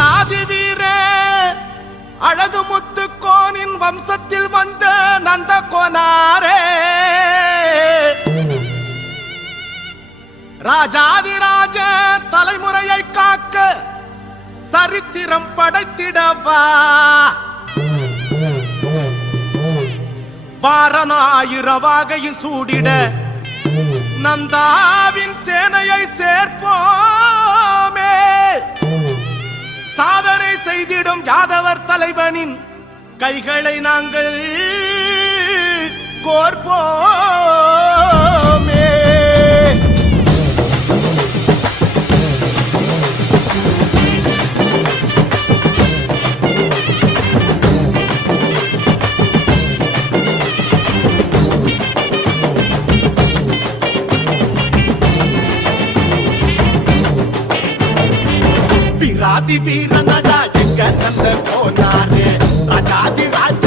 ராதி வீரே அழகு முத்து கோனின் வம்சத்தில் வந்த நந்த கோனாரே ராஜாதிராஜ தலைமுறையை காக்க சரித்திரம் படைத்திடவா. வாரனாயிரவாகையும் சூடிட நந்தாவின் சே சூரனின் கைகளை நாங்கள் கோர்ப்போமே. பிராதி வீரனடா எங்க நந்தன் होणार रे आता आधी राज